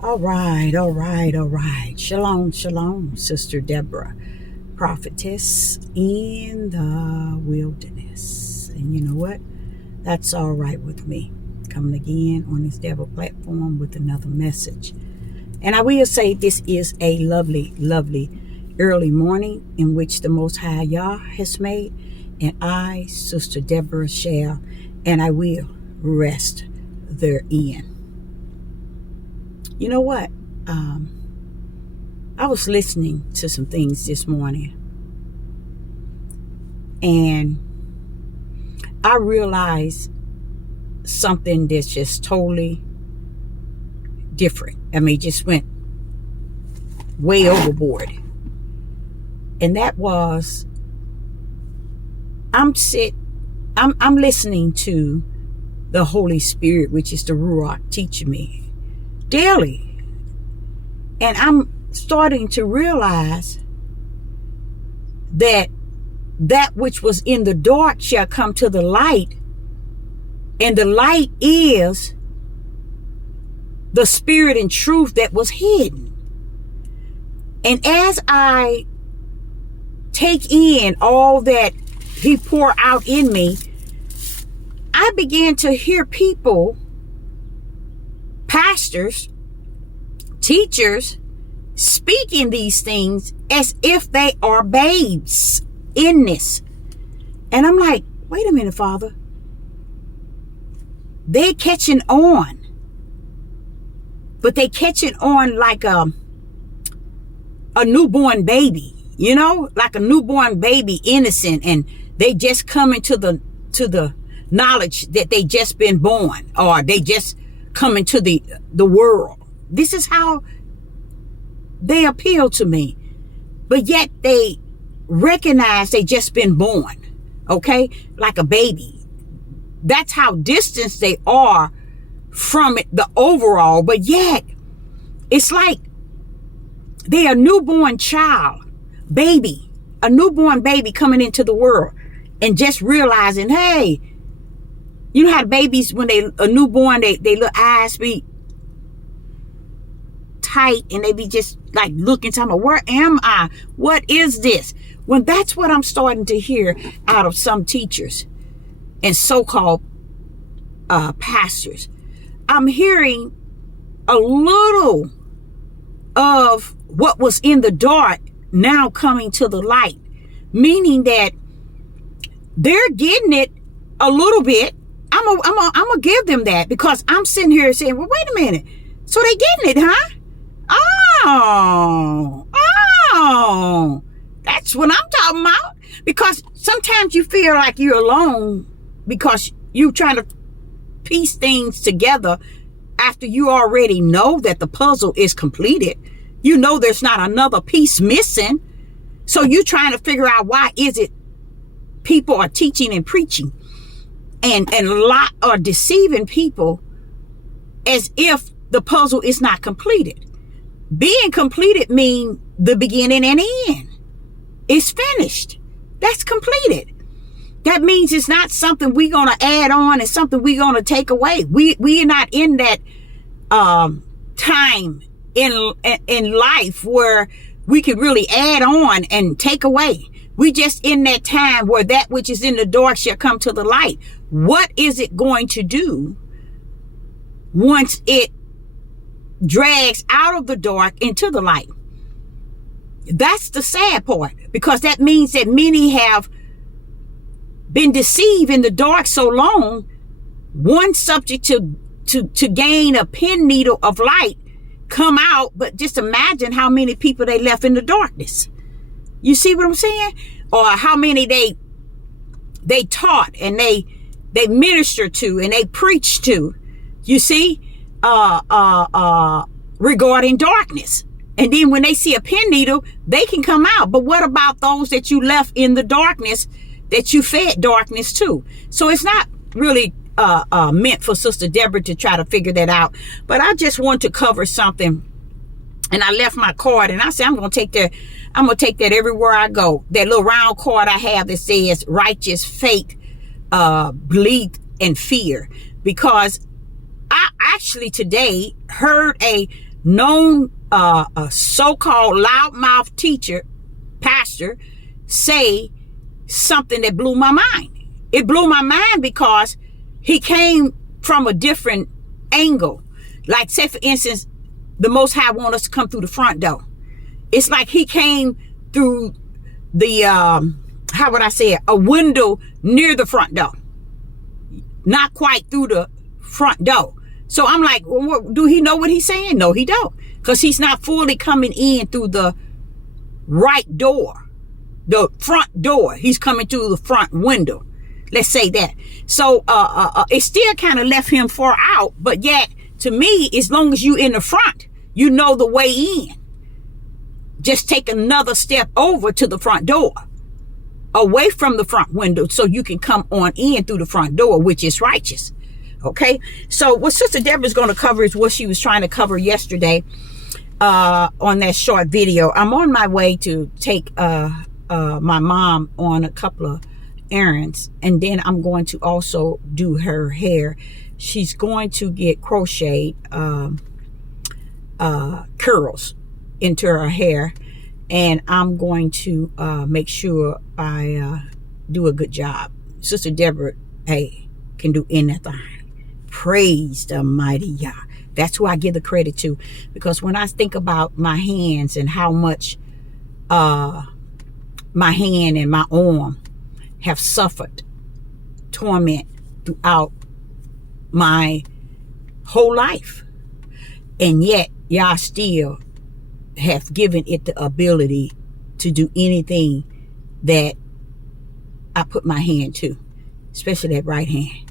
All right, all right, all right. Shalom, shalom, Sister Deborah, prophetess in the wilderness. And you know what? That's all right with me. Coming again on this Devil platform with another message. And I will say this is a lovely, lovely early morning in which the Most High Yah has made. And I, Sister Deborah, shall and I will rest therein. You know what? I was listening to some things this morning, and I realized something that's just totally different. I mean, just went way overboard. And that was, I'm listening to the Holy Spirit, which is the Ruach, teaching me daily. And I'm starting to realize that which was in the dark shall come to the light. And the light is the spirit and truth that was hidden. And as I take in all that he poured out in me, I began to hear people, pastors, teachers, speaking these things as if they are babes in this. And I'm like, wait a minute, Father. They're catching on. But they catching on like a newborn baby, you know, like a newborn baby, innocent, and they just coming to the knowledge that they just been born, or they just coming to the world. This is how they appeal to me. But yet they recognize they just been born, okay? Like a baby. That's how distant they are from it, the overall. But yet, it's like they a newborn child, baby, a newborn baby coming into the world and just realizing, hey, you know how babies, when they a newborn, they little eyes be tight and they be just like looking to me, where am I? What is this? When that's what I'm starting to hear out of some teachers and so-called pastors. I'm hearing a little of what was in the dark now coming to the light, meaning that they're getting it a little bit. I'm gonna give them that, because I'm sitting here saying, well, wait a minute. So they getting it, huh? Oh, that's what I'm talking about. Because sometimes you feel like you're alone because you're trying to piece things together after you already know that the puzzle is completed. You know there's not another piece missing. So you're trying to figure out, why is it people are teaching and preaching and a lot are deceiving people as if the puzzle is not completed. Being completed means the beginning and end. It's finished. That's completed. That means it's not something we're going to add on. It's something we're going to take away. We are not in that time in life where we could really add on and take away. We just in that time where that which is in the dark shall come to the light. What is it going to do once it drags out of the dark into the light? That's the sad part, because that means that many have been deceived in the dark so long, one subject to gain a pin needle of light come out, but just imagine how many people they left in the darkness. You see what I'm saying? Or how many they taught and they ministered to and they preached to, you see, regarding darkness. And then when they see a pin needle, they can come out. But what about those that you left in the darkness, that you fed darkness to? So it's not really meant for Sister Deborah to try to figure that out. But I just want to cover something. And I left my card, and I said, I'm going to take that everywhere I go. That little round card I have that says righteous faith, belief, and fear. Because I actually today heard a known a so-called loudmouth teacher, pastor, say something that blew my mind. It blew my mind because he came from a different angle. Like, say for instance, the Most High want us to come through the front door. It's like he came through the how would I say it, a window near the front door, not quite through the front door. So I'm like, well, do he know what he's saying? No, he don't, because he's not fully coming in through the right door, the front door. He's coming through the front window. Let's say that. So it still kind of left him far out, but yet to me, as long as you in the front, you know the way in. Just take another step over to the front door, away from the front window, so you can come on in through the front door, which is righteous. Okay, so what Sister Deborah's going to cover is what she was trying to cover yesterday on that short video. I'm on my way to take my mom on a couple of errands, and then I'm going to also do her hair. She's going to get crocheted curls into her hair, and I'm going to make sure I do a good job. Sister Deborah, hey, can do anything. Praise the mighty Yah. That's who I give the credit to, because when I think about my hands and how much my hand and my arm have suffered torment throughout my whole life, and yet Yah still have given it the ability to do anything that I put my hand to, especially that right hand.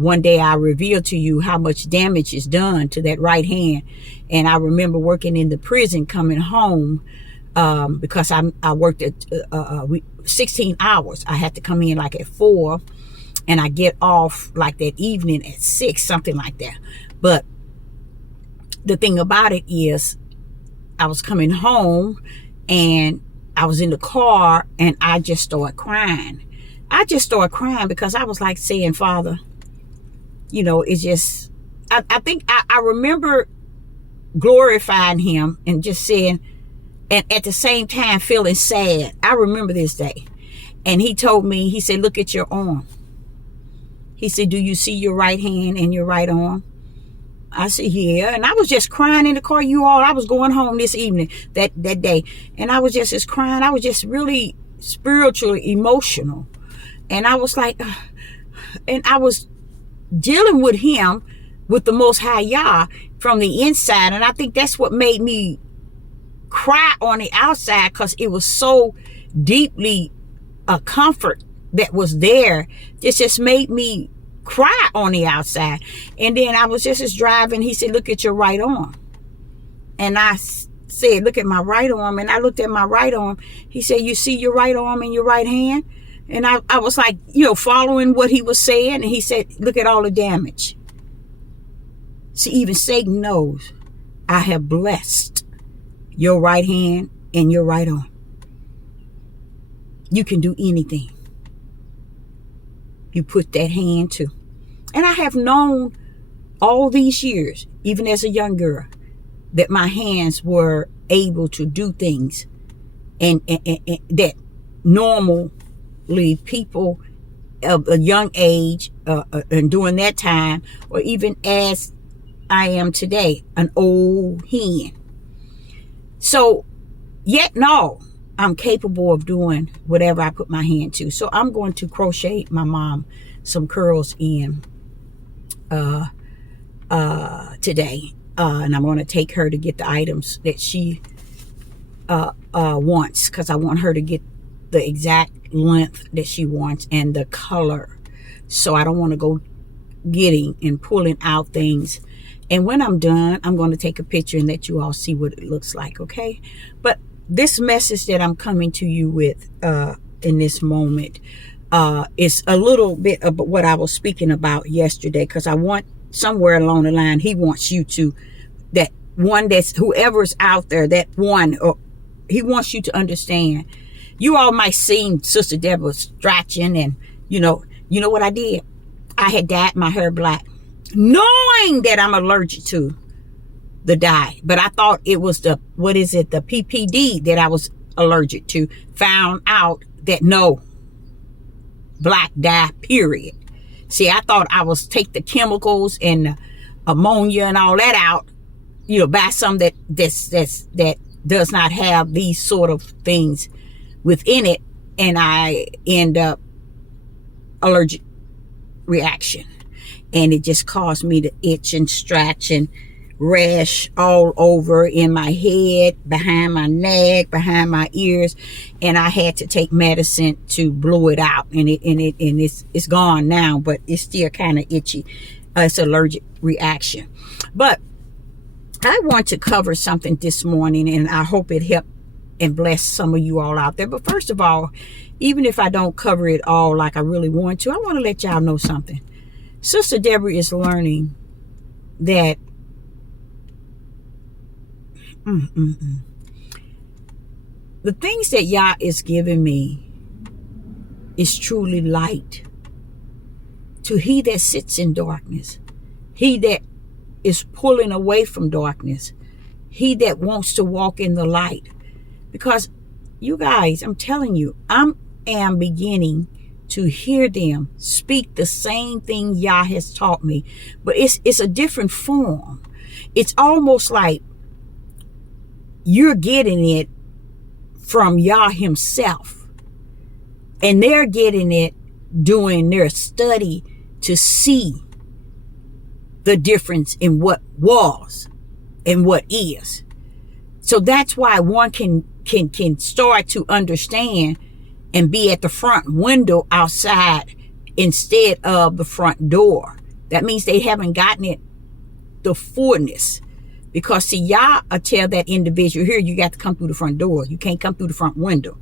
One day I revealed to you how much damage is done to that right hand. And I remember working in the prison, coming home, because I worked at 16 hours. I had to come in like at 4, and I get off like that evening at 6, something like that. But the thing about it is, I was coming home and I was in the car, and I just started crying. I just started crying because I was like saying, Father, you know, it's just, I think I remember glorifying him and just saying, and at the same time feeling sad. I remember this day. And he told me, he said, look at your arm. He said, do you see your right hand and your right arm? I said, yeah. And I was just crying in the car, you all. I was going home this evening, that day. And I was just crying. I was just really spiritually emotional. And I was like, and I was dealing with him, with the Most High Yah, from the inside. And I think that's what made me cry on the outside, because it was so deeply a comfort that was there. It just made me cry on the outside. And then I was just driving. He said, look at your right arm. And I said, look at my right arm. And I looked at my right arm. He said, you see your right arm and your right hand? And I was like, you know, following what he was saying. And he said, look at all the damage. See, even Satan knows I have blessed your right hand and your right arm. You can do anything you put that hand to. And I have known all these years, even as a young girl, that my hands were able to do things and that normally people of a young age and during that time, or even as I am today, an old hen. So yet no, I'm capable of doing whatever I put my hand to. So I'm going to crochet my mom some curls in today, and I'm going to take her to get the items that she wants, because I want her to get the exact length that she wants and the color. So I don't want to go getting and pulling out things. And when I'm done, I'm going to take a picture and let you all see what it looks like, okay? But this message that I'm coming to you with in this moment is a little bit of what I was speaking about yesterday, because I want somewhere along the line, he wants you to, that one that's whoever's out there, that one, or he wants you to understand. You all might see Sister Deborah stretching, and you know what I did? I had dyed my hair black. knowing that I'm allergic to the dye. But I thought it was the PPD that I was allergic to. Found out that no, black dye, period. See, I thought I was take the chemicals and the ammonia and all that out, buy some that does not have these sort of things within it, and I end up allergic reaction, and it just caused me to itch and scratch and rash all over in my head, behind my neck, behind my ears, and I had to take medicine to blow it out, and it's gone now, but it's still kind of itchy. It's allergic reaction. But I want to cover something this morning, and I hope it helped and bless some of you all out there. But first of all, even if I don't cover it all like I really want to, I want to let y'all know something. Sister Deborah is learning that the things that Yah is giving me is truly light to he that sits in darkness, he that is pulling away from darkness, he that wants to walk in the light. Because you guys, I'm telling you, I am beginning to hear them speak the same thing Yah has taught me, but it's a different form. It's almost like you're getting it from Yah himself, and they're getting it doing their study to see the difference in what was and what is. So that's why one can start to understand and be at the front window outside instead of the front door. That means they haven't gotten it the fullness. Because see, Yah will tell that individual, here, you got to come through the front door. You can't come through the front window.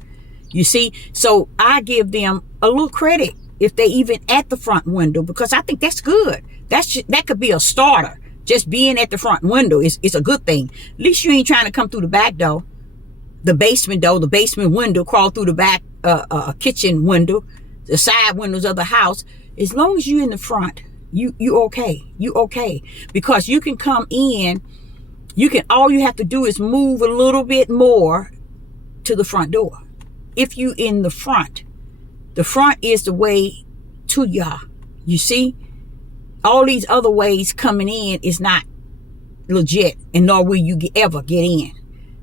You see? So I give them a little credit if they even at the front window, because I think that's good. That could be a starter. Just being at the front window is a good thing. At least you ain't trying to come through the back door, the basement window, crawl through the back kitchen window, the side windows of the house. As long as you in the front, you okay. You okay. Because you can come in, all you have to do is move a little bit more to the front door. If you in the front is the way to Yah. You see? All these other ways coming in is not legit, and nor will you ever get in.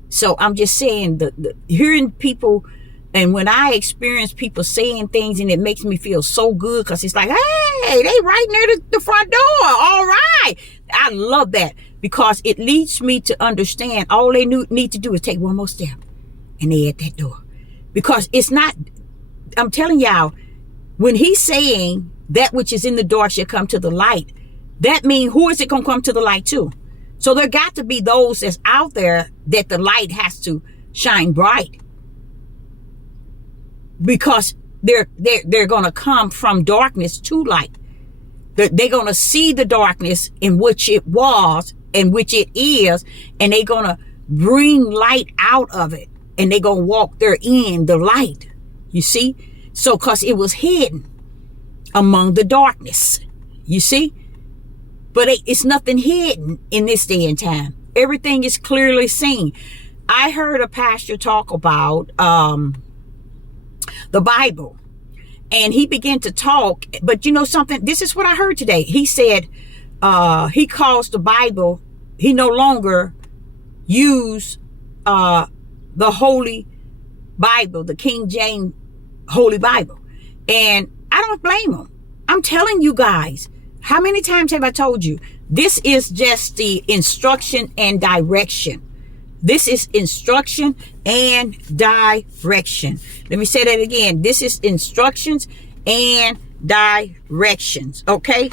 So I'm just saying, the hearing people, and when I experience people saying things, and it makes me feel so good, because it's like, hey, they right near the front door. All right. I love that, because it leads me to understand all they need to do is take one more step, and they at that door. Because it's not, I'm telling y'all, when he's saying that which is in the dark shall come to the light, that means who is it going to come to the light to? So there got to be those that's out there that the light has to shine bright, because they're going to come from darkness to light. They're going to see the darkness in which it was and which it is, and they're going to bring light out of it, and they're going to walk there in the light. You see? So, because it was hidden among the darkness. You see? But it's nothing hidden in this day and time. Everything is clearly seen. I heard a pastor talk about the Bible, and he began to talk, but you know something? This is what I heard today. He said he calls the Bible, he no longer use the Holy Bible, the King James Holy Bible. And I don't blame him. I'm telling you guys, how many times have I told you? This is just the instruction and direction. This is instruction and direction. Let me say that again. This is instructions and directions. Okay?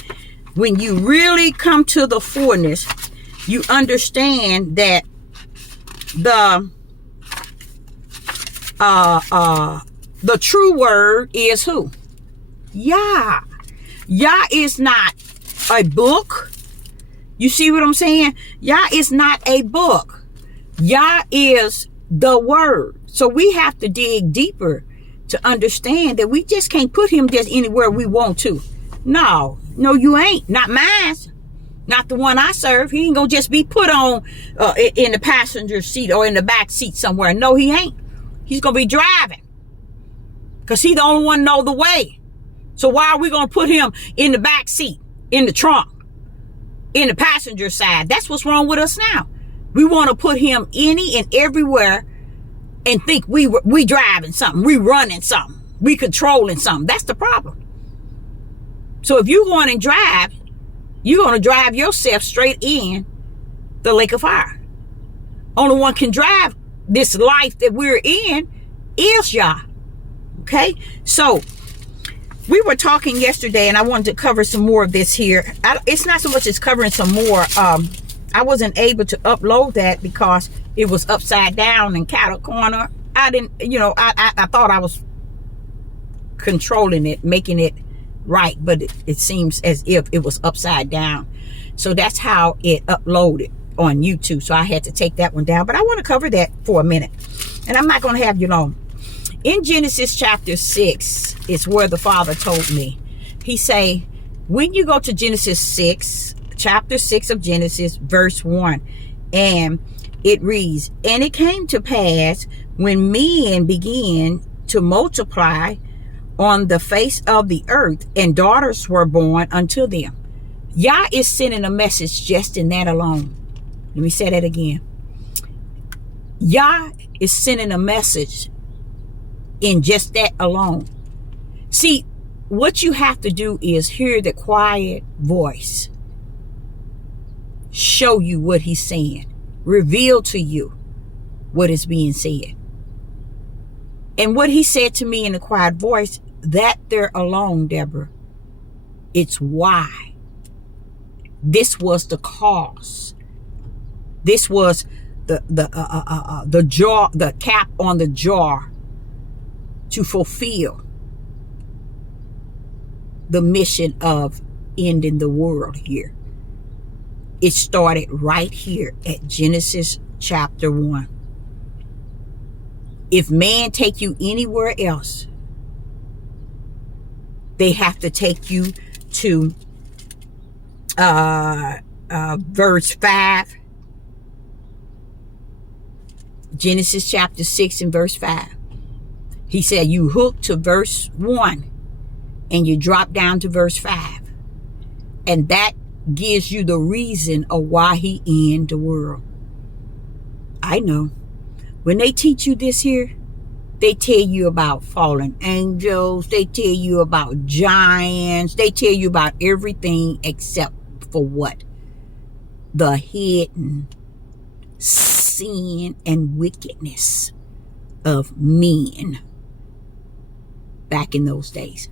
When you really come to the fullness, you understand that the true word is who? Yah. Yah is not a book. You see what I'm saying? Yah is not a book. Yah is the word. So we have to dig deeper to understand that we just can't put him just anywhere we want to. No, you ain't. Not mine. Not the one I serve. He ain't gonna just be put on in the passenger seat or in the back seat somewhere. No, he ain't. He's gonna be driving, because he's the only one know the way. So why are we gonna put him in the back seat, in the trunk, in the passenger side? That's what's wrong with us now. We want to put him any and everywhere and think we driving something, we running something, we controlling something. That's the problem. So if you're going and drive, you're going to drive yourself straight in the lake of fire. Only one can drive this life that we're in is Yah. Okay? So we were talking yesterday, and I wanted to cover some more of this here. It's not so much as covering some more. I wasn't able to upload that because it was upside down and cattle corner. I didn't, I thought I was controlling it, making it right, but it seems as if it was upside down. So that's how it uploaded on YouTube. So I had to take that one down, but I want to cover that for a minute, and I'm not going to have you long. In Genesis chapter 6 is where the Father told me. He say, when you go to Genesis 6, chapter 6 of Genesis, verse 1, and it reads, and it came to pass when men began to multiply on the face of the earth, and daughters were born unto them. Yah is sending a message just in that alone. Let me say that again. Yah is sending a message in just that alone. See, what you have to do is hear the quiet voice show you what he's saying, reveal to you what is being said. And what he said to me in a quiet voice, that there alone, Deborah, it's why. This was the cause. This was the jar, the cap on the jar to fulfill the mission of ending the world here. It started right here at Genesis chapter 1. If man take you anywhere else, they have to take you to verse 5. Genesis chapter 6 and verse 5. He said you hook to verse 1 and you drop down to verse 5. And that gives you the reason of why he ended the world. I know. When they teach you this here, they tell you about fallen angels. They tell you about giants. They tell you about everything except for what? The hidden sin and wickedness of men back in those days.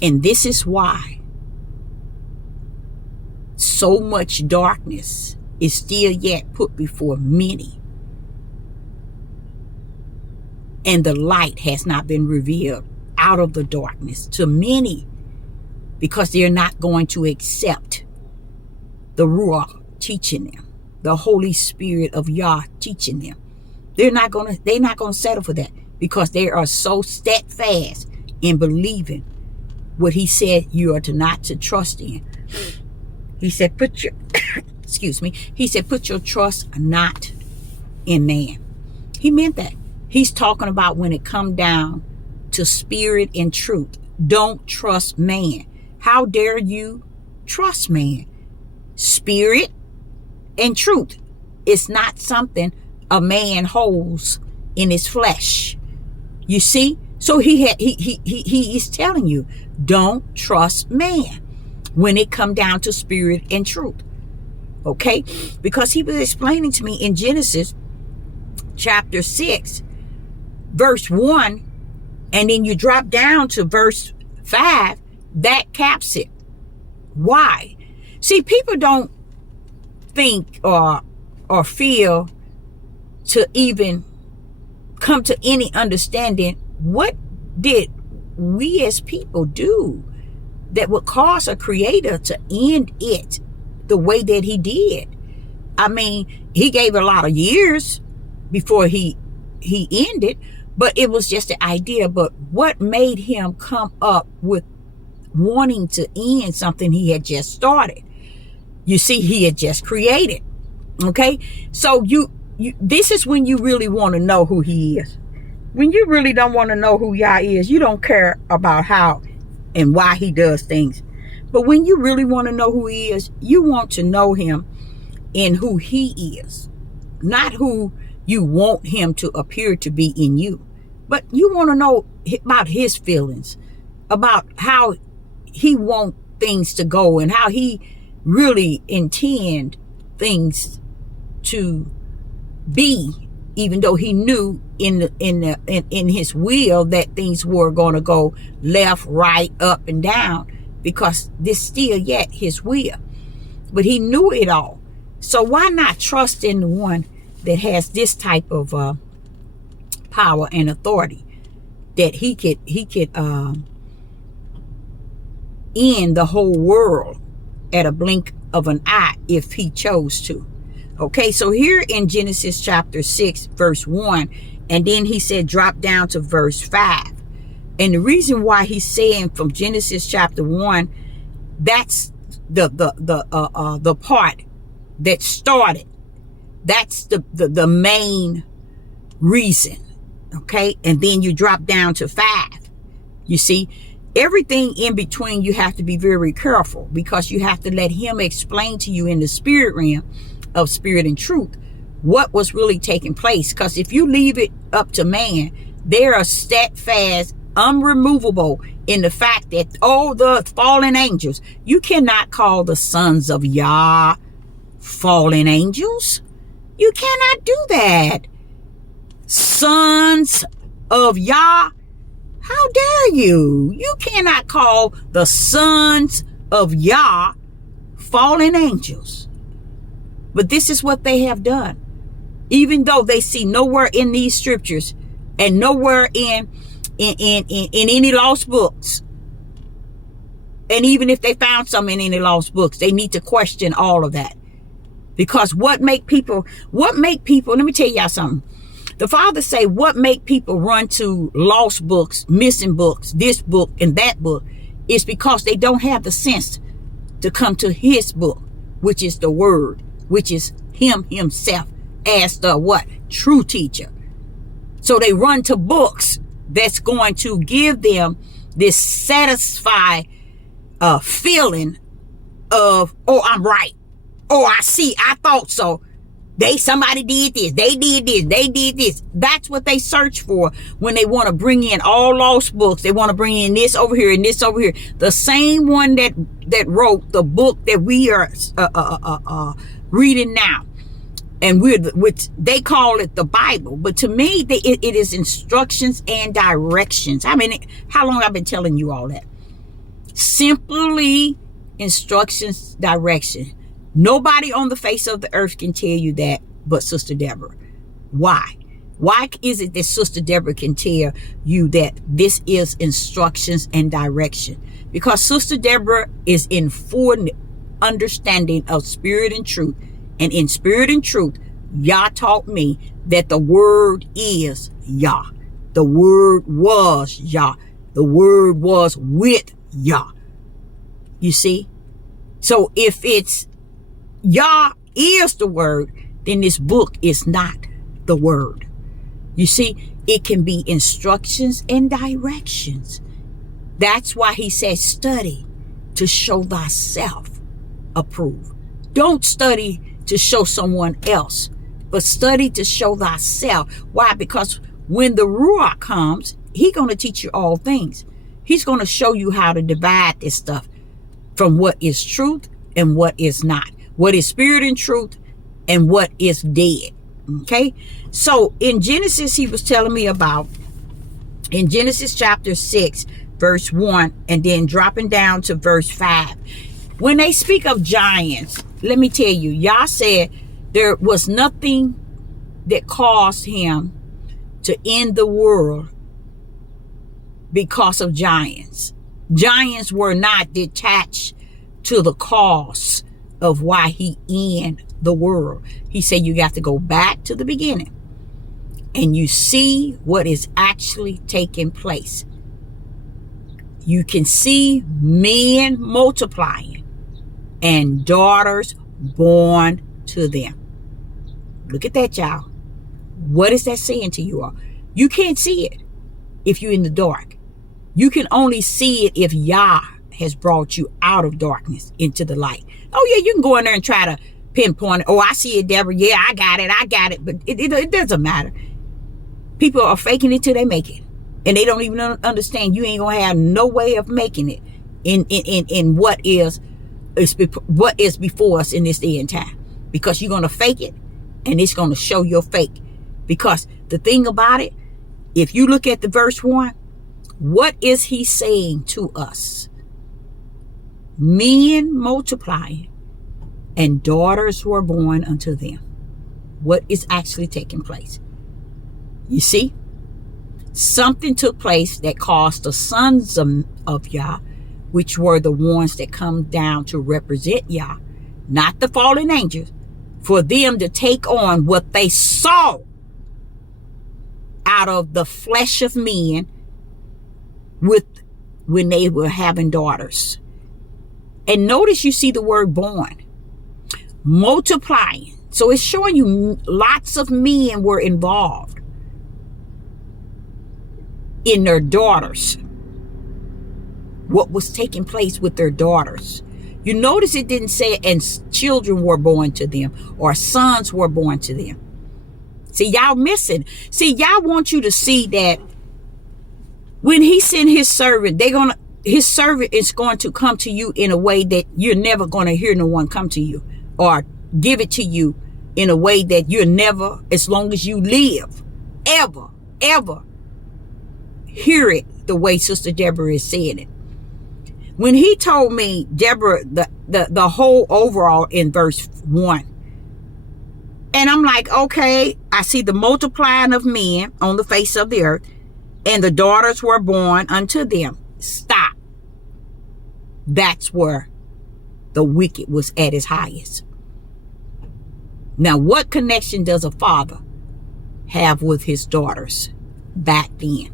And this is why so much darkness is still yet put before many, and the light has not been revealed out of the darkness to many, because they're not going to accept the Ruach teaching them, the Holy Spirit of Yah teaching them. They're not going to settle for that, because they are so steadfast in believing what he said you are not to trust in. He said, put your trust not in man. He meant that. He's talking about when it come down to spirit and truth. Don't trust man. How dare you trust man? Spirit and truth. It's not something a man holds in his flesh. You see? So he is telling you, don't trust man when it come down to spirit and truth. Okay? Because he was explaining to me in Genesis chapter 6, verse 1, and then you drop down to verse 5, that caps it. Why? See, people don't think or feel to even come to any understanding. What did we as people do that would cause a creator to end it the way that he did? I mean, he gave a lot of years before he ended, but it was just the idea. But what made him come up with wanting to end something he had just started. You see, he had just created. Okay, so you this is when you really want to know who he is. When you really don't want to know who Yah is, you don't care about how and why he does things. But when you really want to know who he is, you want to know him in who he is, not who you want him to appear to be in you. But you want to know about his feelings, about how he wants things to go and how he really intend things to be, even though he knew in his will that things were going to go left, right, up, and down, because this still yet his will. But he knew it all. So why not trust in the one that has this type of power and authority, that he could end the whole world at a blink of an eye if he chose to. Okay, so here in Genesis chapter 6, verse 1, and then he said drop down to verse 5. And the reason why he's saying from Genesis chapter 1, that's the part that started. That's the main reason. Okay, and then you drop down to 5. You see, everything in between you have to be very careful, because you have to let him explain to you in the spirit realm of spirit and truth what was really taking place. Because if you leave it up to man, they are steadfast, unremovable in the fact that, oh, the fallen angels, you cannot call the sons of Yah fallen angels. You cannot do that. Sons of Yah, how dare you? You cannot call the sons of Yah fallen angels. But this is what they have done. Even though they see nowhere in these scriptures and nowhere in any lost books. And even if they found some in any lost books, they need to question all of that. Because what make people, let me tell y'all something. The Father say, what make people run to lost books, missing books, this book and that book, is because they don't have the sense to come to his book, which is the word, which is him himself as the what? True teacher. So they run to books that's going to give them this satisfied feeling of, oh, I'm right. Oh, I see. I thought so. Somebody did this. They did this. They did this. That's what they search for when they want to bring in all lost books. They want to bring in this over here and this over here. The same one that wrote the book that we are reading now, and which they call it the Bible. But to me, it is instructions and directions. I mean, how long I've been telling you all that? Simply instructions, direction. Nobody on the face of the earth can tell you that but Sister Deborah. Why? Why is it that Sister Deborah can tell you that this is instructions and direction? Because Sister Deborah is in full understanding of spirit and truth. And in spirit and truth, Yah taught me that the word is Yah. The word was Yah. The word was with Yah. You see? So if it's Yah is the word, then this book is not the word. You see, it can be instructions and directions. That's why he says study to show thyself approved. Don't study to show someone else, but study to show thyself. Why? Because when the Ruach comes, he's going to teach you all things. He's going to show you how to divide this stuff from what is truth and what is not. What is spirit and truth and what is dead. Okay. So in Genesis, he was telling me about, in Genesis chapter 6, verse 1, and then dropping down to verse 5. When they speak of giants, let me tell you, Yah said there was nothing that caused him to end the world because of giants. Giants were not detached to the cause of why he end the world. He said you got to go back to the beginning and you see what is actually taking place. You can see men multiplying and daughters born to them. Look at that, y'all. What is that saying to you all? You can't see it if you're in the dark. You can only see it if Yah has brought you out of darkness into the light. Oh yeah, you can go in there and try to pinpoint it. Oh, I see it, Deborah. Yeah, I got it. But it doesn't matter. People are faking it till they make it. And they don't even understand you ain't going to have no way of making it in what is before us in this day and time. Because you're going to fake it and it's going to show your fake. Because the thing about it, if you look at the verse 1, what is he saying to us? Men multiplying and daughters were born unto them. What is actually taking place? You see, something took place that caused the sons of Yah, which were the ones that come down to represent Yah, not the fallen angels, for them to take on what they saw out of the flesh of men when they were having daughters. And notice you see the word born, multiplying. So it's showing you lots of men were involved in their daughters. What was taking place with their daughters. You notice it didn't say, and children were born to them, or sons were born to them. See, y'all missing. See, y'all want you to see that when he sent his servant, his servant is going to come to you in a way that you're never going to hear no one come to you, or give it to you in a way that you're never, as long as you live, ever hear it the way Sister Deborah is saying it. When he told me, Deborah, the whole overall in verse 1, and I'm like, okay, I see the multiplying of men on the face of the earth, and the daughters were born unto them. Stop. That's where the wicked was at its highest. Now, what connection does a father have with his daughters back then?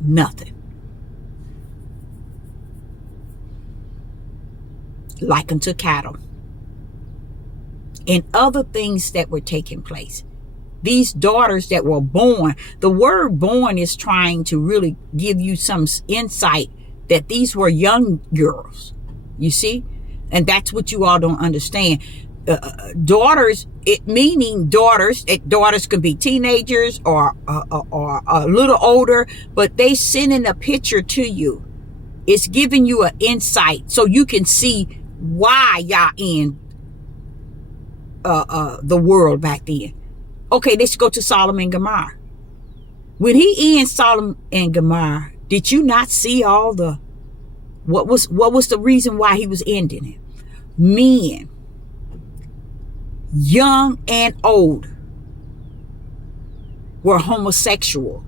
Nothing. Like unto cattle and other things that were taking place. These daughters that were born, the word born is trying to really give you some insight that these were young girls, you see? And that's what you all don't understand. Daughters, it meaning daughters, daughters could be teenagers or a little older, but they sending a picture to you. It's giving you an insight so you can see why y'all in the world back then. Okay, let's go to Sodom and Gomorrah. When he ends Sodom and Gomorrah, did you not see all the what was the reason why he was ending it? Men, young and old, were homosexual.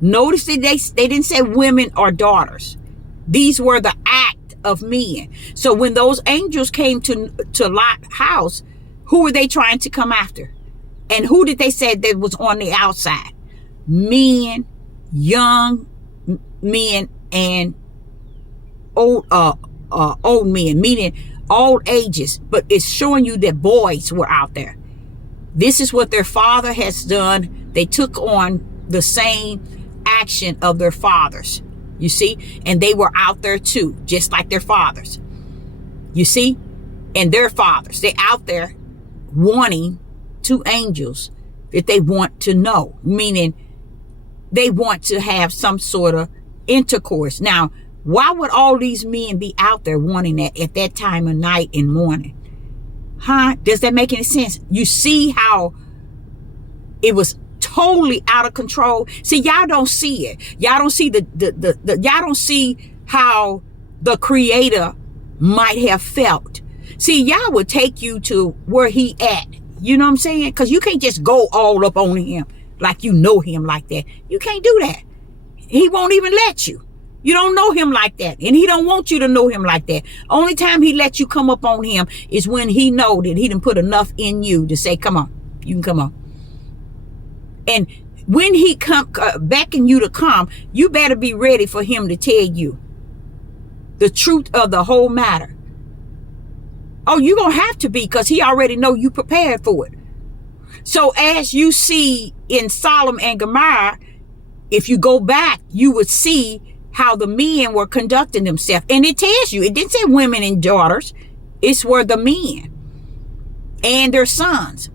Notice that they didn't say women or daughters. These were the act of men. So when those angels came to Lot's house, who were they trying to come after? And who did they say that was on the outside? Men, young men, and old men, meaning all ages. But it's showing you that boys were out there. This is what their father has done. They took on the same action of their fathers. You see, and they were out there too, just like their fathers. You see, and their fathers, they're out there wanting two angels that they want to know, meaning they want to have some sort of intercourse. Now, why would all these men be out there wanting that at that time of night and morning? Huh? Does that make any sense? You see how it was totally out of control. See, y'all don't see it. Y'all don't see y'all don't see how the Creator might have felt. See, y'all would take you to where he at. You know what I'm saying? Because you can't just go all up on him like you know him like that. You can't do that. He won't even let you. You don't know him like that. And he don't want you to know him like that. Only time he lets you come up on him is when he know that he done put enough in you to say, come on, you can come on. And when he come beckon you to come, you better be ready for him to tell you the truth of the whole matter. Oh, you're going to have to be, because he already know you prepared for it. So as you see in Sodom and Gomorrah, if you go back, you would see how the men were conducting themselves. And it tells you, it didn't say women and daughters. It's where the men and their sons.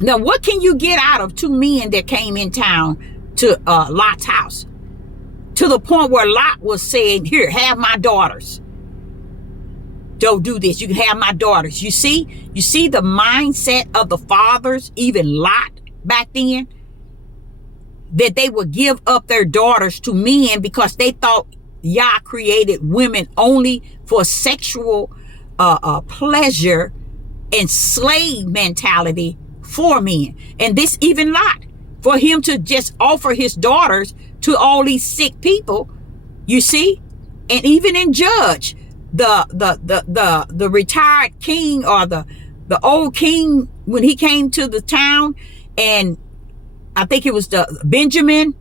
Now, what can you get out of two men that came in town to Lot's house? To the point where Lot was saying, here, have my daughters. Don't do this. You can have my daughters. You see the mindset of the fathers, even Lot back then, that they would give up their daughters to men because they thought Yah created women only for sexual pleasure and slave mentality for men. And this even Lot, for him to just offer his daughters to all these sick people, you see. And even in Judge, the retired king, or the old king, when he came to the town, and I think it was the Benjamin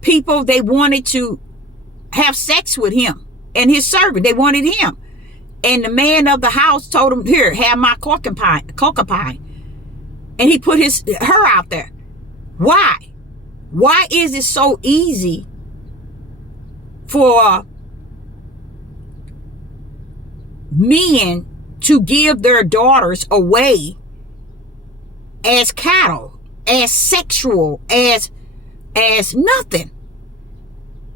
people, they wanted to have sex with him and his servant. They wanted him. And the man of the house told him, here, have my concubine. And he put her out there. Why? Why is it so easy for men to give their daughters away as cattle, as sexual, as nothing?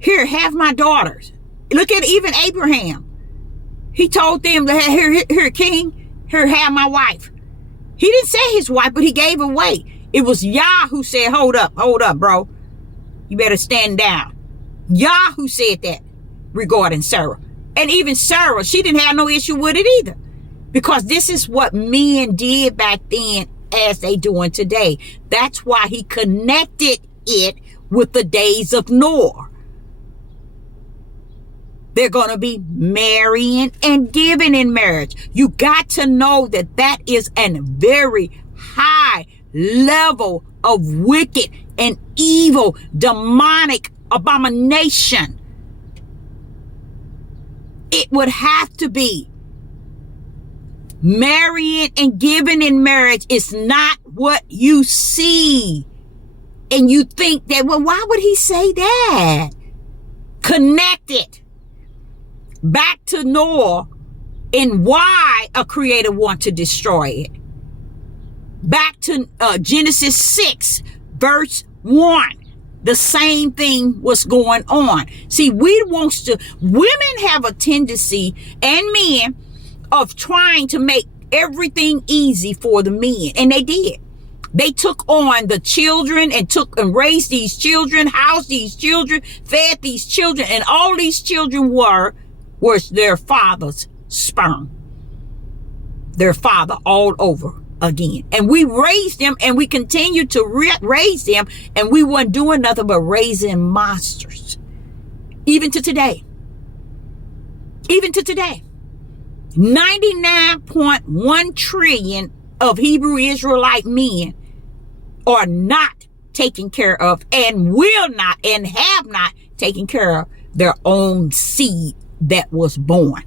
Here, have my daughters. Look at even Abraham. He told them, here, king, here, have my wife. He didn't say his wife, but he gave away. It was Yah who said, hold up, bro. You better stand down. Yah who said that regarding Sarah. And even Sarah, she didn't have no issue with it either. Because this is what men did back then as they doing today. That's why he connected it with the days of Noah. They're going to be marrying and giving in marriage. You got to know that that is a very high level of wicked and evil, demonic abomination. It would have to be. Marrying and giving in marriage is not what you see. And you think that, well, why would he say that? Connect it back to Noah and why a creator want to destroy it. Back to Genesis 6, verse 1. The same thing was going on. See, women have a tendency, and men, of trying to make everything easy for the men. And they did. They took on the children and raised these children, housed these children, fed these children, and all these children was their father's sperm. Their father all over again. And we raised them, and we continue to raise them, and we weren't doing nothing but raising monsters. Even to today. 99.1 trillion of Hebrew Israelite men are not taken care of, and will not, and have not taken care of their own seed that was born.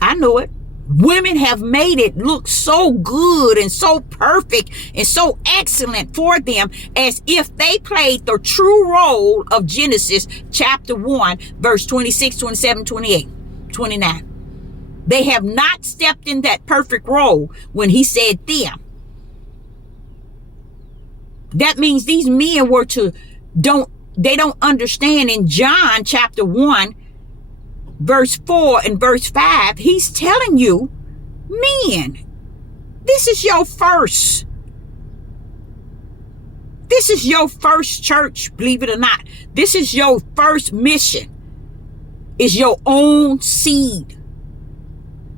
I know it. Women have made it look so good and so perfect and so excellent for them, as if they played the true role of Genesis chapter 1, verse 26, 27, 28, 29. They have not stepped in that perfect role when he said them. That means these men they don't understand. In John chapter 1, verse 4 and verse 5, he's telling you, men, this is your first church, believe it or not. This is your first mission, is your own seed.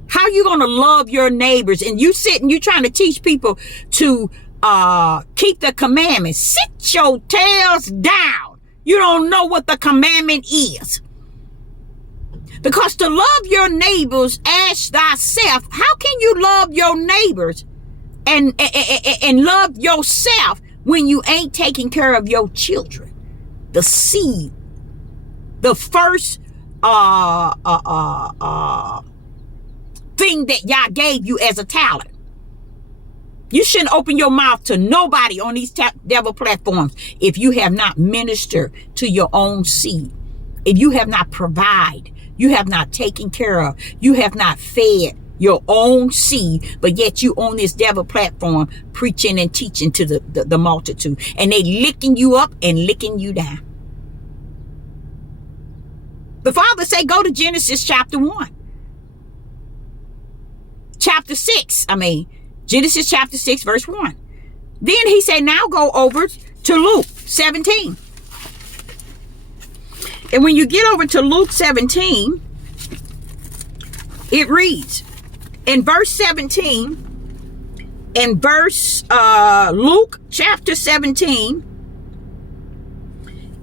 How you going to love your neighbors? And you trying to teach people to keep the commandments. Sit your tails down. You don't know what the commandment is. Because to love your neighbors as thyself, how can you love your neighbors and love yourself when you ain't taking care of your children, the seed, the first thing that Yah gave you as a talent. You shouldn't open your mouth to nobody on these devil platforms if you have not ministered to your own seed. If you have not provided, you have not taken care of, you have not fed your own seed, but yet you on this devil platform preaching and teaching to the multitude, and they licking you up and licking you down. The Father say, go to Genesis chapter 1. Genesis chapter 6, verse 1. Then he said, now go over to Luke 17. And when you get over to Luke 17, it reads in verse 17, in Luke chapter 17,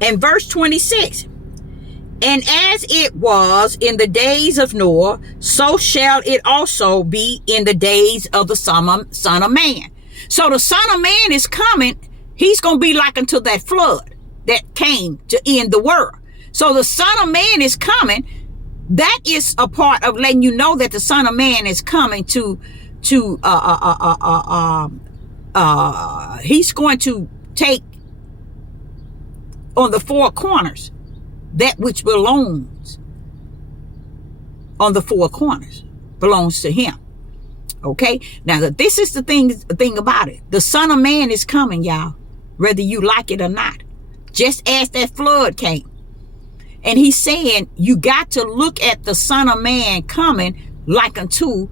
and verse 26. And as it was in the days of Noah, so shall it also be in the days of the Son of Man. So the Son of Man is coming. He's going to be like unto that flood that came to end the world. So the Son of Man is coming. That is a part of letting you know that the Son of Man is coming he's going to take on the four corners that which belongs on the four corners belongs to him. Okay. Now this is the thing about it. The Son of Man is coming, y'all, whether you like it or not, just as that flood came. And he's saying you got to look at the Son of Man coming like unto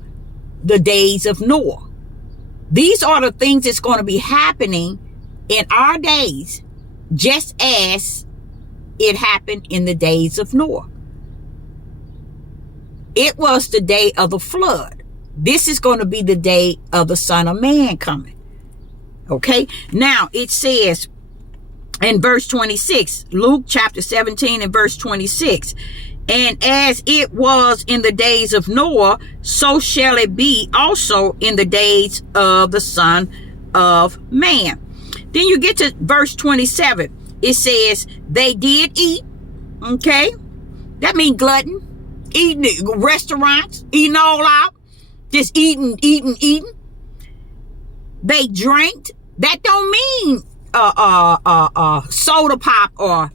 the days of Noah. These are the things that's going to be happening in our days, just as it happened in the days of Noah. It was the day of the flood. This is going to be the day of the Son of Man coming. Okay. Now it says in verse 26, Luke chapter 17 and verse 26, and as it was in the days of Noah, so shall it be also in the days of the Son of Man. Then you get to verse 27. It says they did eat. Okay. That means glutton. Eating restaurants, eating all out, just eating. They drank. That don't mean soda pop or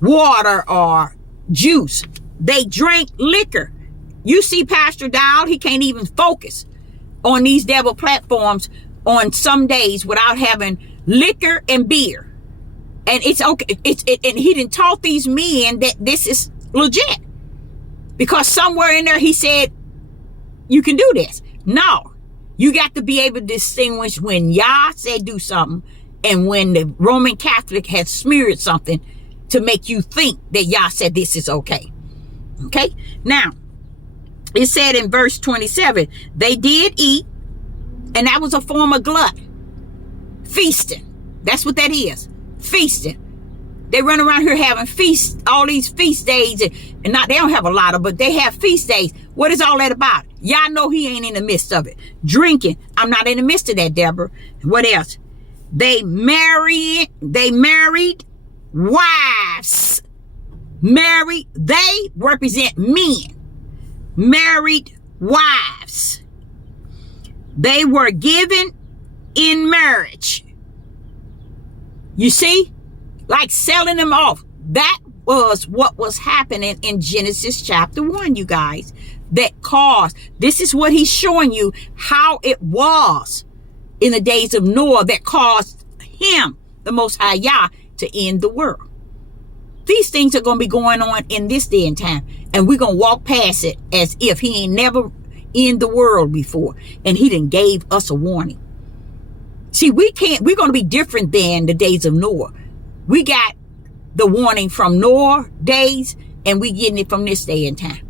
water or juice. They drank liquor. You see Pastor Dow, he can't even focus on these devil platforms on some days without having liquor and beer. And it's okay. And he didn't taught these men that this is legit. Because somewhere in there he said, you can do this. No, you got to be able to distinguish when Yah said do something and when the Roman Catholic had smeared something to make you think that Yah said this is okay. Okay. Now, it said in verse 27, they did eat, and that was a form of glut. Feasting. That's what that is. Feasting. They run around here having feasts, all these feast days, and not, they don't have a lot of, but they have feast days. What is all that about? Y'all know he ain't in the midst of it. Drinking. I'm not in the midst of that, Deborah. What else? They married wives. They represent men. Married wives. They were given in marriage. You see? Like selling them off. That was what was happening in Genesis chapter 1, you guys. That caused, this is what he's showing you how it was in the days of Noah that caused him, the Most High Yah, to end the world. These things are going to be going on in this day and time. And we're going to walk past it as if he ain't never in the world before. And he done gave us a warning. See, we're going to be different than the days of Noah. We got the warning from Noah days, and we getting it from this day and time.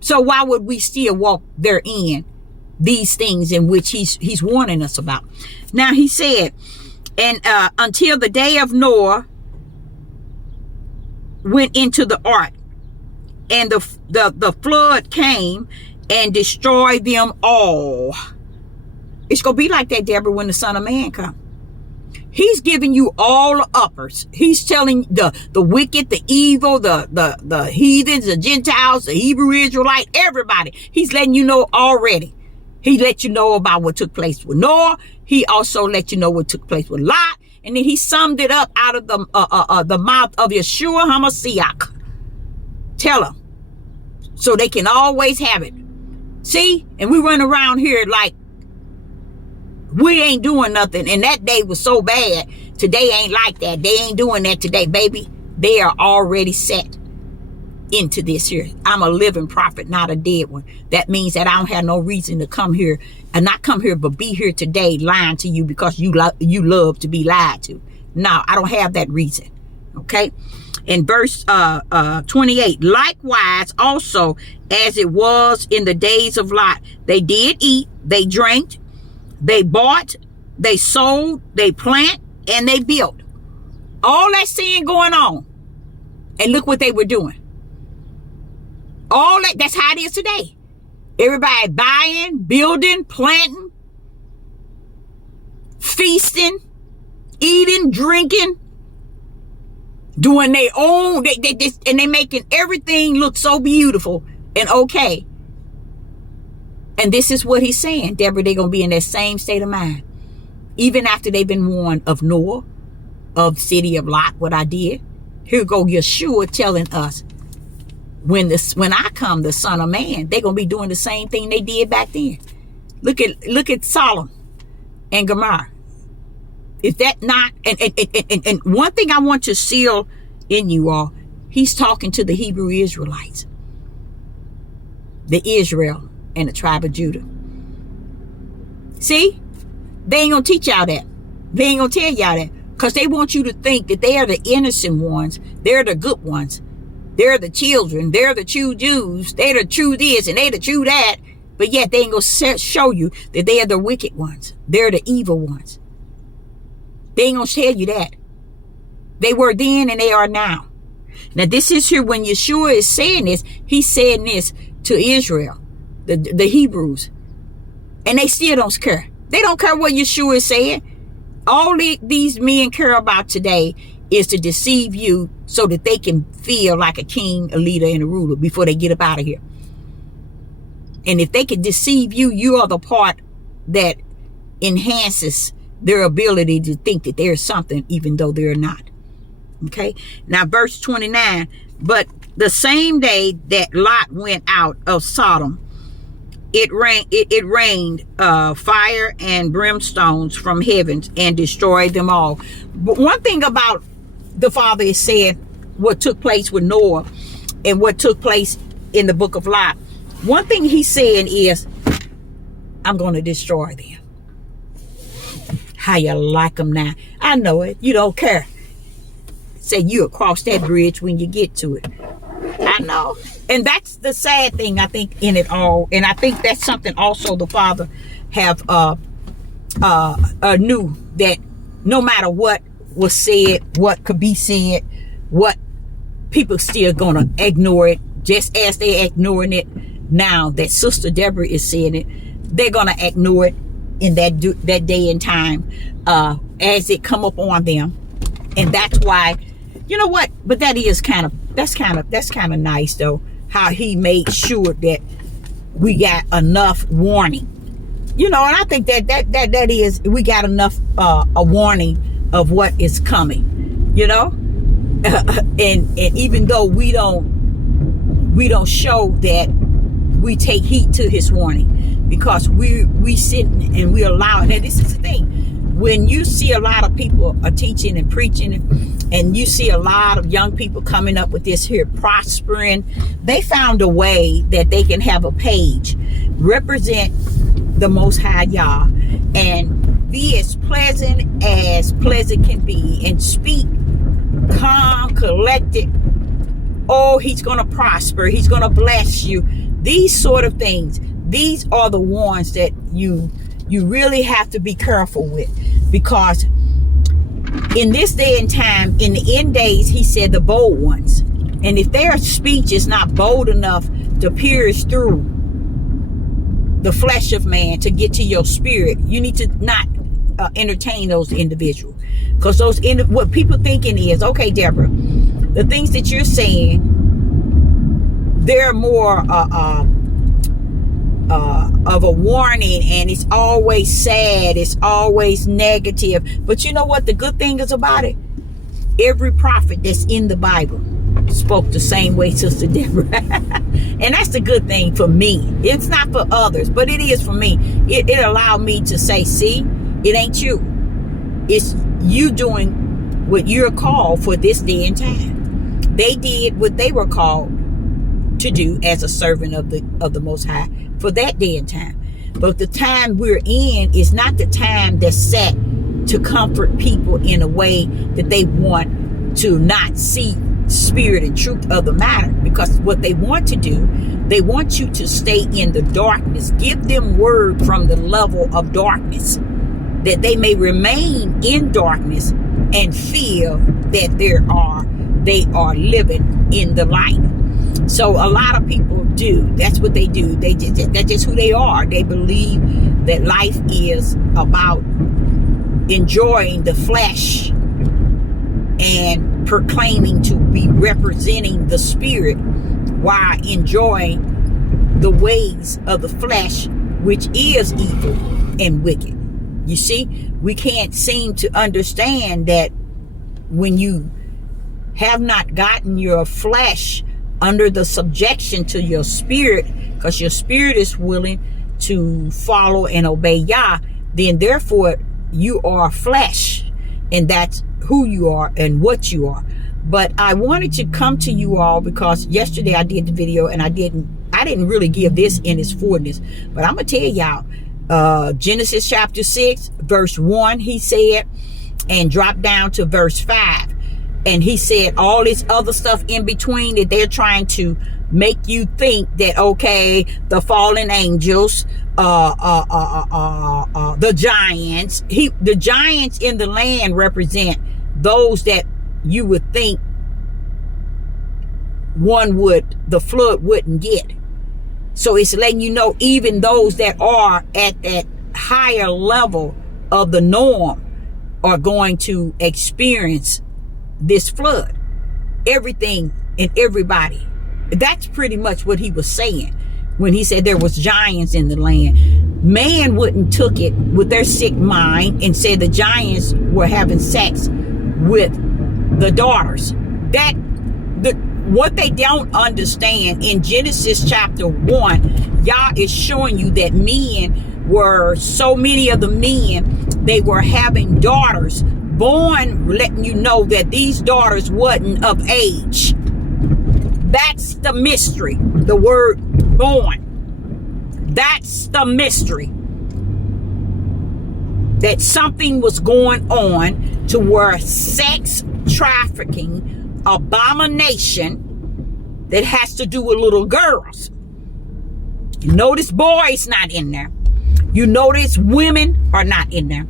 So why would we still walk therein these things in which he's warning us about? Now he said, and until the day of Noah went into the ark, and the flood came and destroyed them all. It's gonna be like that, Deborah, when the Son of Man comes. He's giving you all the uppers. He's telling the wicked, the evil, the heathens, the Gentiles, the Hebrew Israelite, everybody. He's letting you know already. He let you know about what took place with Noah. He also let you know what took place with Lot. And then he summed it up out of the mouth of Yeshua HaMashiach. Tell them. So they can always have it. See? And we run around here like we ain't doing nothing. And that day was so bad. Today ain't like that. They ain't doing that today, baby. They are already set into this here. I'm a living prophet, not a dead one. That means that I don't have no reason to come here and not come here, but be here today lying to you because you love to be lied to. No, I don't have that reason. Okay. In verse 28, likewise also as it was in the days of Lot, they did eat, they drank, they bought, they sold, they plant, and they built. All that sin going on. And look what they were doing. All that, that's how it is today. Everybody buying, building, planting, feasting, eating, drinking, doing their own, and they making everything look so beautiful and okay. And this is what he's saying, Deborah, they're going to be in that same state of mind. Even after they've been warned of Noah, of the city of Lot, what I did. Here go Yeshua telling us, when I come, the Son of Man, they're going to be doing the same thing they did back then. Look at Sodom and Gomorrah. Is that not, and one thing I want to seal in you all, he's talking to the Hebrew Israelites, the Israel and the tribe of Judah. See, they ain't gonna teach y'all that. They ain't gonna tell y'all that because they want you to think that they are the innocent ones. They're the good ones. They're the children. They're the true Jews. They're the true this and they're the true that. But yet they ain't gonna show you that they are the wicked ones. They're the evil ones. They ain't gonna tell you that. They were then and they are now. Now this is here when Yeshua is saying this, he's saying this to Israel, the Hebrews. And they still don't care. They don't care what Yeshua is saying. All these men care about today is to deceive you so that they can feel like a king, a leader, and a ruler before they get up out of here. And if they can deceive you, you are the part that enhances their ability to think that there's something even though they're not. Okay. Now verse 29, but the same day that Lot went out of Sodom, it rained fire and brimstones from heavens and destroyed them all. But one thing about the Father is saying what took place with Noah and what took place in the book of Lot. One thing he's saying is, I'm going to destroy them. How you like them now? I know it. You don't care. Say you'll cross that bridge when you get to it. I know. And that's the sad thing, I think, in it all. And I think that's something also the Father have knew, that no matter what was said, what could be said, what people still gonna ignore it, just as they're ignoring it now that Sister Deborah is saying it, they're gonna ignore it in that day and time as it come up on them. And that's why, you know what, but that's kind of nice though, how he made sure that we got enough warning, you know. And I think that is, we got enough a warning of what is coming, you know. And even though we don't show that we take heed to his warning, because we sit and we allow it. And this is the thing, when you see a lot of people are teaching and preaching, and you see a lot of young people coming up with this here prospering, they found a way that they can have a page, represent the Most High Yah, and be as pleasant can be, and speak calm, collected. Oh, he's going to prosper. He's going to bless you. These sort of things. These are the ones that you really have to be careful with, because in this day and time, in the end days, he said the bold ones. And if their speech is not bold enough to pierce through the flesh of man to get to your spirit, you need to not entertain those individuals. Because what people thinking is, okay, Deborah, the things that you're saying, they're more of a warning, and it's always sad, it's always negative. But you know what the good thing is about it? Every prophet that's in the Bible spoke the same way, Sister Deborah. And that's the good thing for me. It's not for others, but it is for me. It allowed me to say, see, it ain't you. It's you doing what you're called for this day and time. They did what they were called to do as a servant of the Most High for that day and time. But the time we're in is not the time that's set to comfort people in a way that they want to not see spirit and truth of the matter. Because what they want to do, they want you to stay in the darkness. Give them word from the level of darkness, that they may remain in darkness and feel that they are living in the light. So a lot of people do. That's what they do. That's just who they are. They believe that life is about enjoying the flesh and proclaiming to be representing the spirit while enjoying the ways of the flesh, which is evil and wicked. You see, we can't seem to understand that when you have not gotten your flesh under the subjection to your spirit, because your spirit is willing to follow and obey Yah, then therefore you are flesh, and that's who you are and what you are. But I wanted to come to you all because yesterday I did the video and I didn't really give this in its fullness, but I'm gonna tell y'all, Genesis chapter 6 verse 1, he said, and drop down to verse 5. And he said all this other stuff in between that they're trying to make you think that, okay, the fallen angels, the giants, the giants in the land represent those that you would think the flood wouldn't get. So it's letting you know even those that are at that higher level of the norm are going to experience this flood. Everything and everybody. That's pretty much what he was saying when he said there was giants in the land. Man wouldn't took it with their sick mind and said the giants were having sex with the daughters. What they don't understand in Genesis chapter 1, Yah is showing you that so many of the men, they were having daughters born, letting you know that these daughters wasn't of age. That's the mystery. The word born. That's the mystery. That something was going on to where sex trafficking, abomination that has to do with little girls. You notice boys not in there. You notice women are not in there.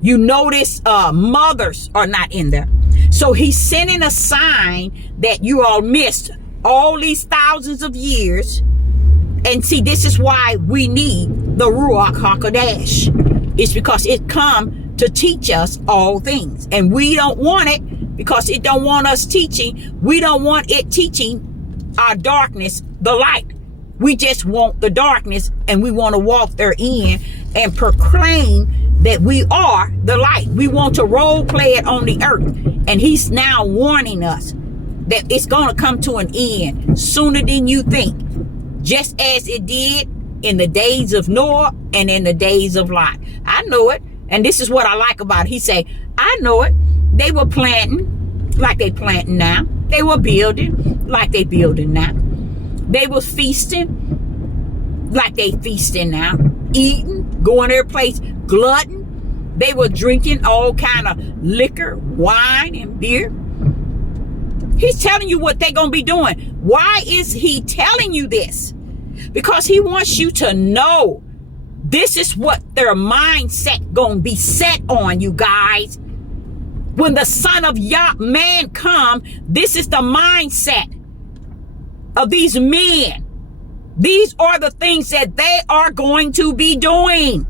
You notice mothers are not in there. So he's sending a sign that you all missed all these thousands of years. And see, this is why we need the Ruach HaKodesh. It's because it come to teach us all things. And we don't want it because it don't want us teaching. We don't want it teaching our darkness the light. We just want the darkness, and we want to walk therein and proclaim that we are the light. We want to role play it on the earth. And he's now warning us that it's going to come to an end sooner than you think. Just as it did in the days of Noah and in the days of Lot. I know it. And this is what I like about it. He say, I know it. They were planting like they planting now. They were building like they building now. They was feasting like they feasting now. Eating, going their place, glutton. They were drinking all kind of liquor, wine, and beer. He's telling you what they're going to be doing. Why is he telling you this? Because he wants you to know this is what their mindset going to be set on, you guys. When the Son of Man come, this is the mindset of these men. These are the things that they are going to be doing.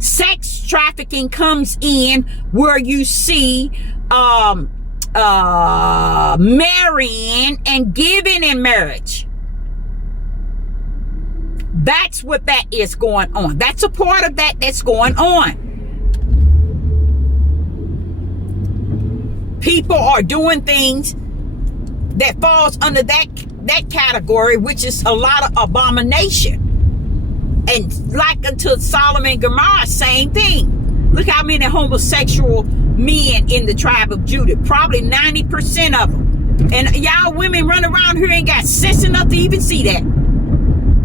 Sex trafficking comes in where you see marrying and giving in marriage. That's what that is going on. That's a part of that that's going on. People are doing things that falls under that category, which is a lot of abomination. And like unto Solomon and Gomorrah, same thing. Look how many homosexual men in the tribe of Judah. Probably 90% of them. And y'all women run around here ain't got sense enough to even see that.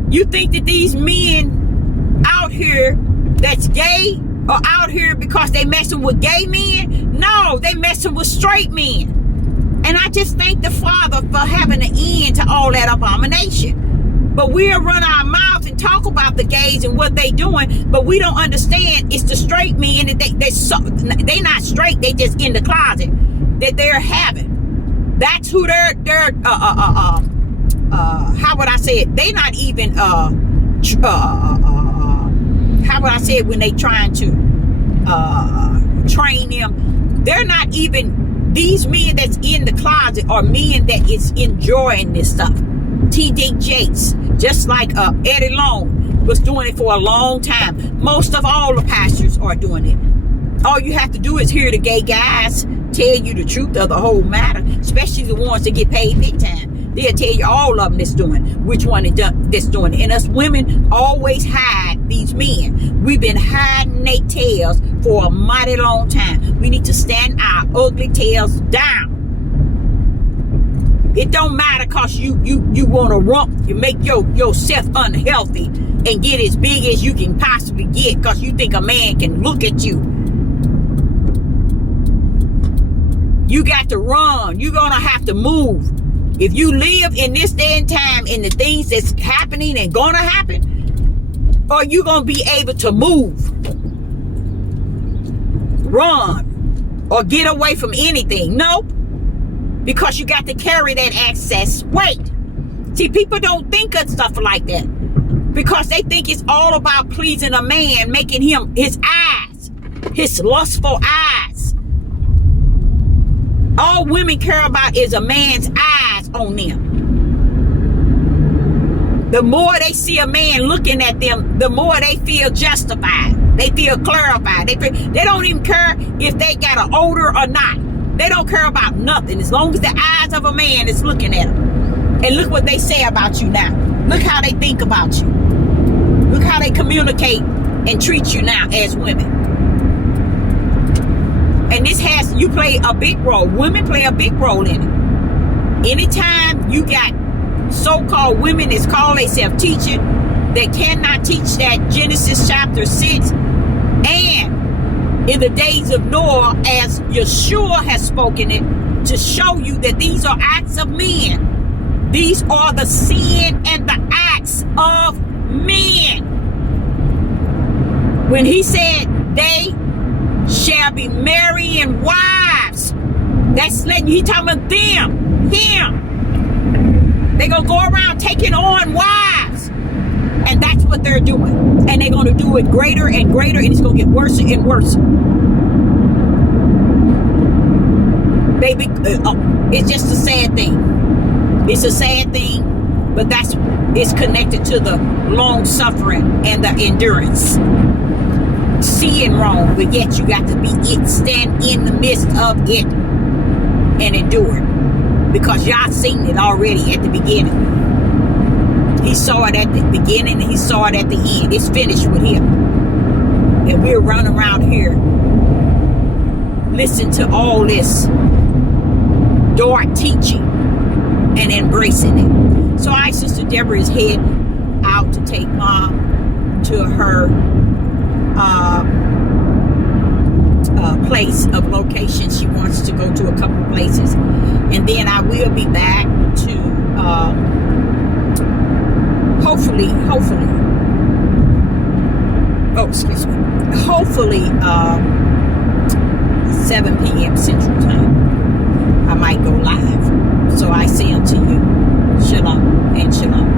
You think that these men out here that's gay are out here because they messing with gay men? No, they messing with straight men. And I just thank the Father for having an end to all that abomination. But we'll run our mouths and talk about the gays and what they doing, but we don't understand it's the straight men that they not straight, they just in the closet that they're having. That's who they're how would I say it? They not even how would I say it when they trying to train them? They're not even, these men that's in the closet are men that is enjoying this stuff. T.D. Jakes, just like Eddie Long was doing it for a long time. Most of all the pastors are doing it. All you have to do is hear the gay guys tell you the truth of the whole matter, especially the ones that get paid big time. They'll tell you all of them that's doing which one that's doing it. And us women always hide these men. We've been hiding their tails for a mighty long time. We need to stand our ugly tails down. It don't matter cause you want to rump, you make yourself unhealthy and get as big as you can possibly get cause you think a man can look at you. You got to run. You're gonna have to move. If you live in this day and time in the things that's happening and gonna happen, are you gonna be able to move, run, or get away from anything? Nope. Because you got to carry that excess weight. See, people don't think of stuff like that because they think it's all about pleasing a man, making him his eyes, his lustful eyes. All women care about is a man's eyes on them. The more they see a man looking at them, the more they feel justified. They feel clarified. They don't even care if they got an odor or not. They don't care about nothing as long as the eyes of a man is looking at them. And look what they say about you now. Look how they think about you. Look how they communicate and treat you now as women. And this has, you play a big role. Women play a big role in it. Anytime you got so-called women that's call themselves teaching, they cannot teach that Genesis chapter 6 and in the days of Noah, as Yeshua has spoken it, to show you that these are acts of men. These are the sin and the acts of men. When he said they shall be marrying wives, that's letting you, he talking about them, him. They gonna go around taking on wives. And that's what they're doing. And they're going to do it greater and greater, and it's going to get worse and worse. Baby, it's just a sad thing. It's a sad thing, but it's connected to the long suffering and the endurance. Seeing wrong, but yet you got to stand in the midst of it and endure it. Because y'all seen it already at the beginning. He saw it at the beginning and he saw it at the end. It's finished with him. And we're running around here listening to all this dark teaching and embracing it. So Sister Deborah is heading out to take Mom to her place of location. She wants to go to a couple of places. And then I will be back to hopefully, hopefully 7 p.m. Central Time, I might go live. So I say unto you, shalom and shalom.